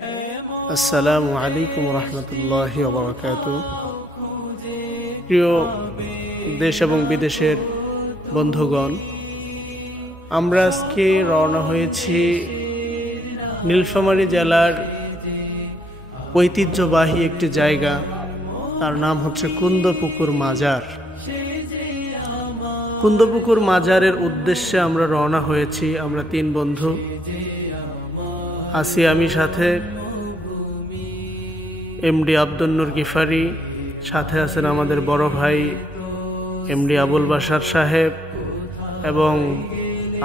আসসালামু আলাইকুম রহমতুল্লাহি ওয়া বারাকাতুহু। প্রিয় দেশ এবং বিদেশের বন্ধুগণ, আমরা আজকে রওনা হয়েছি নীলফামারী জেলার ঐতিহ্যবাহী একটি জায়গা, তার নাম হচ্ছে কুন্দপুকুর মাজার। কুন্দপুকুর মাজারের উদ্দেশ্যে আমরা রওনা হয়েছি। আমরা 3 বন্ধু আছি, আমি সাথে এমডি আব্দুল নূর গিফারি, সাথে আছেন আমাদের বড় ভাই এমডি আবুল বাশার সাহেব, এবং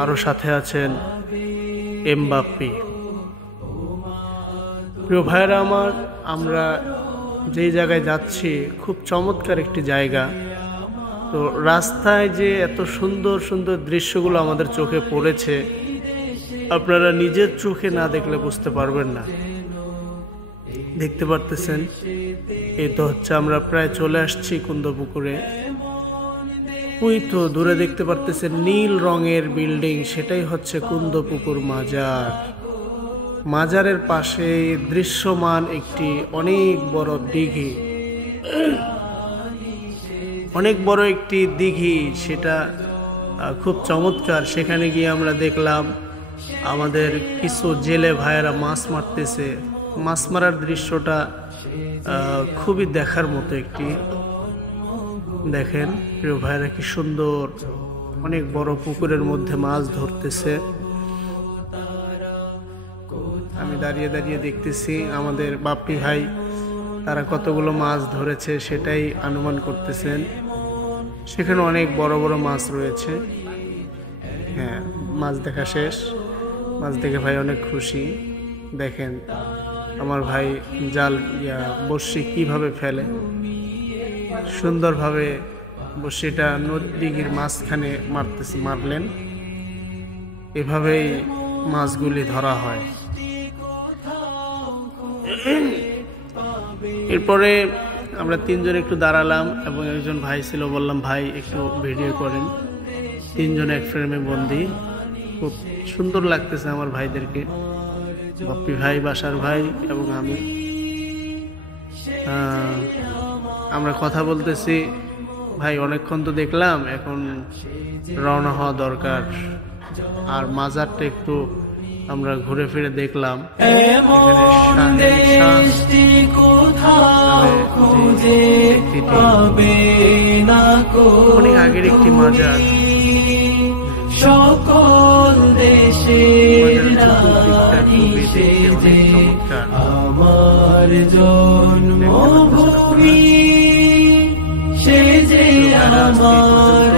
আরও সাথে আছেন এম বাপ্পি। প্রিয় ভাইরা আমার, আমরা যেই জায়গায় যাচ্ছি খুব চমৎকার একটি জায়গা। তো রাস্তায় যে এত সুন্দর সুন্দর দৃশ্যগুলো আমাদের চোখে পড়েছে, আপনারা নিজের চোখে না দেখলে বুঝতে পারবেন না। দেখতে পারতেছেন, এই তো হচ্ছে আমরা প্রায় চলে আসছি কুন্দপুকুরে। ওই তো দূরে দেখতে পারতেছেন নীল রঙের বিল্ডিং, সেটাই হচ্ছে কুন্দপুকুর মাজার। মাজারের পাশে দৃশ্যমান একটি অনেক বড় দিঘি, অনেক বড় একটি দিঘি, সেটা খুব চমৎকার। সেখানে গিয়ে আমরা দেখলাম আমাদের কিছু জেলে ভাইয়েরা মাছ মারতেছে। মাছ মারার দৃশ্যটা খুবই দেখার মতো একটি। দেখেন প্রিয় ভাইয়েরা, কি সুন্দর অনেক বড় পুকুরের মধ্যে মাছ ধরতেছে। আমি দাঁড়িয়ে দাঁড়িয়ে দেখতেছি আমাদের বাপ্পি ভাই তারা কতগুলো মাছ ধরেছে সেটাই অনুমান করতেছেন। সেখানে অনেক বড় বড় মাছ রয়েছে। হ্যাঁ, মাছ দেখা শেষ। মাছ দেখে ভাই অনেক খুশি। দেখেন আমার ভাই জাল বড়শি কিভাবে ফেলে, সুন্দরভাবে বড়শিটা নদীর মাঝখানে মারলেন। এভাবেই মাছগুলি ধরা হয়। এরপরে আমরা 3 জন একটু দাঁড়ালাম এবং একজন ভাই ছিল, বললাম ভাই একটু ভিডিও করেন। 3 জন এক ফ্রেমে বন্দি। খুব সুন্দর লাগতেছে আমার ভাইদেরকে, বাপ্পি ভাই, বাসার ভাই এবং আমি। আমরা কথা বলতেছি, ভাই অনেকক্ষণ তো দেখলাম, এখন রওনা হওয়া দরকার। আর মাজারটা একটু আমরা ঘুরে ফিরে দেখলাম। অনেক আগের একটি মাজার, সকল দেশে আমার জন্মভূমি, সে যে আমার।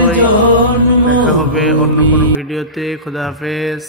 দেখা হবে অন্য কোনো ভিডিওতে। খোদা হাফেজ।